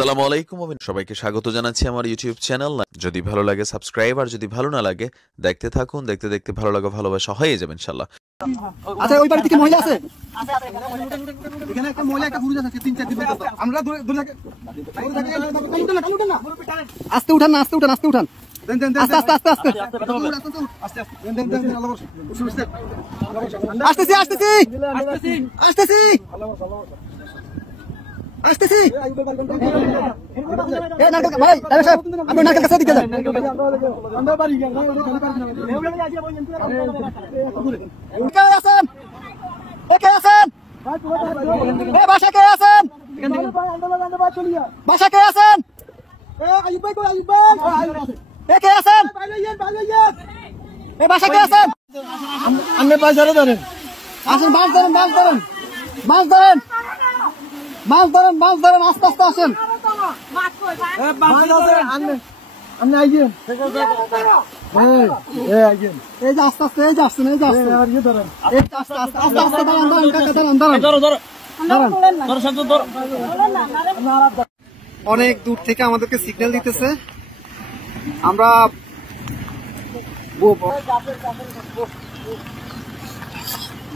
আসসালামু আলাইকুম, আমি সবাইকে স্বাগত জানাচ্ছি আমার ইউটিউব চ্যানেল। যদি ভালো লাগে সাবস্ক্রাইব, আর যদি ভালো না লাগে দেখতে থাকুন। দেখতে দেখতে ভালো লাগা ভালোবাসা হয়ে যাবে ইনশাআল্লাহ। আচ্ছা, ওই বাড়িতে কি মহিলা আছে? এখানে একটা মহিলা, একটা পুরুষ আছে, 3-4 দিন ধরে। আমরা আস্তে উঠান না, আস্তে উঠান, আস্তে উঠান, আস্তে আস্তে আস্তে আস্তে আসতেছি আসতেছি আসতেছি আসতেছি। ভাই সাহেব, আপনি নারকেল গাছের দিকে যান। আছেন কে আছেন? বাসা কে আছেন? বাসা কে আছেন? কে আছেন? বাসা কে আছেন? আপনি পয়সারে ধরেন, আসেন, মাছ ধরেন, মাছ ধরেন, মাছ ধরেন, মাছ ধরেন, মাছ ধরেন, আস্তে আস্তে আসেন। আপনি আইয়েন, এই যে আস্তে আস্তে, এই যে আসছেন, এই যে আসছেন, আস্তে আস্তে আস্তে আস্তে দাঁড়ান, দাঁড়ান, দাঁড়ান। অনেক দূর থেকে আমাদেরকে সিগন্যাল দিতেছে, আমরা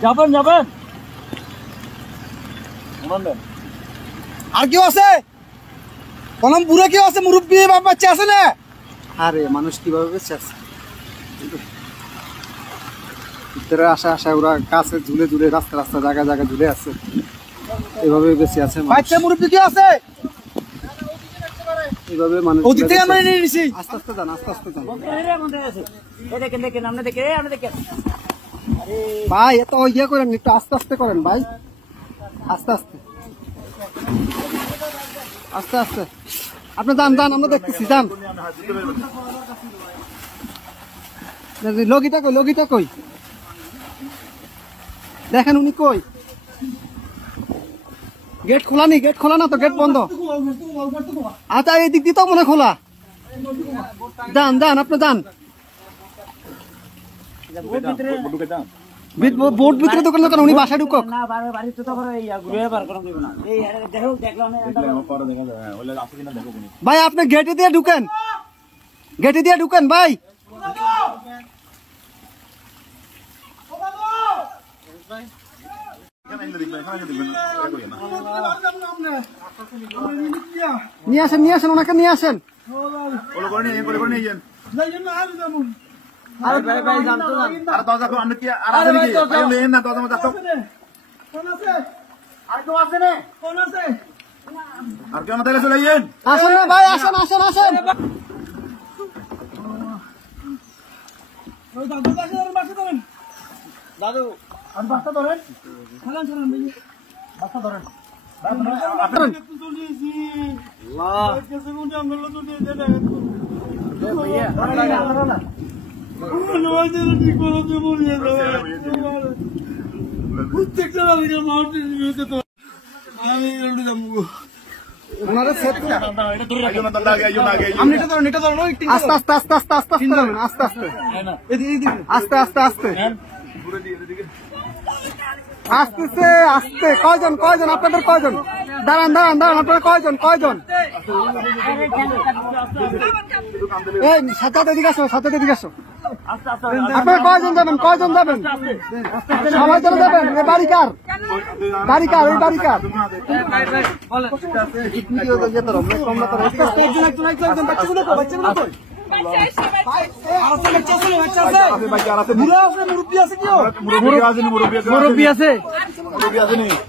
যাবেন যাবেন। আর কেউ আছে? কলম বুড়ো কেউ আছে? মুরব্বী বাচ্চা আছে না? আরে মানুষ কিভাবে বেঁচে আছে? ভিতরে আসা আসা ওরা গাছে ঝুলে ঝুলে, রাস্তা রাস্তা জায়গা জায়গা ঝুলে আছে, এভাবে বেঁচে আছে। বাচ্চা মুরব্বী কেউ আছে? এইভাবে মানুষ আস্তে আস্তে যান, আস্তে আস্তে যান ভাই। এত ইয়ে করেন, একটু আস্তে আস্তে করেন ভাই, আস্তে আস্তে আস্তে আস্তে। আপনি যান যান, আমরা দেখতেছি, যান। লগিটা কই, লগিটা কই? দেখেন উনি কই? গেট খোলা নি? গেট খোলা না তো, গেট বন্ধ। আচ্ছা, এই দিক দিয়ে তো মনে খোলা। যান যান, আপনি যান। বোর্ড ভিতরে দোকান দোকান, উনি বাসায় ঢুকক। ভাই আপনি গেটে দিয়ে ঢুকেন, গেটে দিয়ে ঢুকেন ভাই। নিয়ে আসেন, নিয়ে আসেন, ওনাকে নিয়ে আসেন। আসেন না ভাই, আসেন আসেন আসেন। দাদু বাচ্চা ধরেন, বাচ্চা ধরেন। আস্তে আস্তে আস্তে আস্তে আস্তে আস্তে আস্তে আস্তে আস্তে আস্তে আসতেছে, আসতে। কয়জন কয়জন আপনাদের, কয়জন? দাঁড়ান দাঁড়ান দাঁড়ান, আপনারা কয়জন কয়জন? এই সাথে এদিকে আসো, সাথে এদিকে আসো। আপনারা কয়জন যাবেন, কয়জন যাবেন? সবাই চলে যাবেন? এই বাড়ি কার? বাড়ি কার? এই বাড়ি কার? মুরব্বী আছে,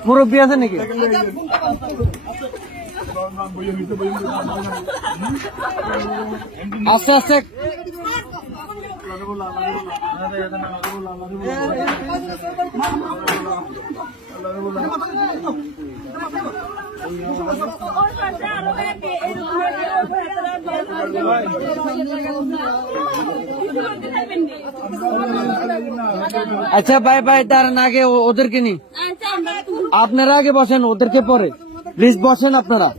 মুরব্বী আছে নাকি? আস্তে আস্তে আচ্ছা ভাই ভাই, তার আগে ওদেরকে নি, আপনারা আগে বসেন, ওদেরকে পরে প্লিজ বসেন আপনারা।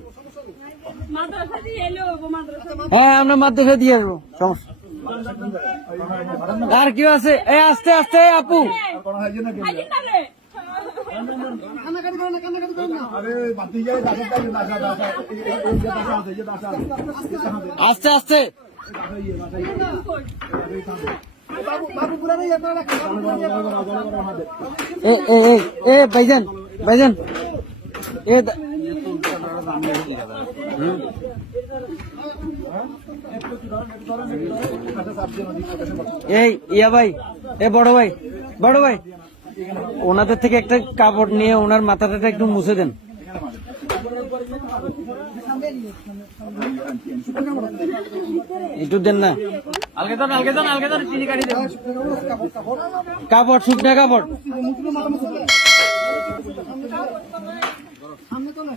হ্যাঁ, আমরা মাদ্রাসা দিয়ে আসবো, সমস্যা। আর কেউ আছে? আস্তে আস্তে আপু, কান্নাকাটি করেন না। আস্তে আস্তে বাবু পুরানো ইয়ে করে রাখেন। ভাইজান ভাইজান এই ইয়া ভাই বড় ভাই ওনাদের থেকে একটা কাপড় নিয়ে ওনার মাথাটা একটু মুছে দেন। একটু দেন না কাপড়, শুকনা কাপড়। সামনে চলে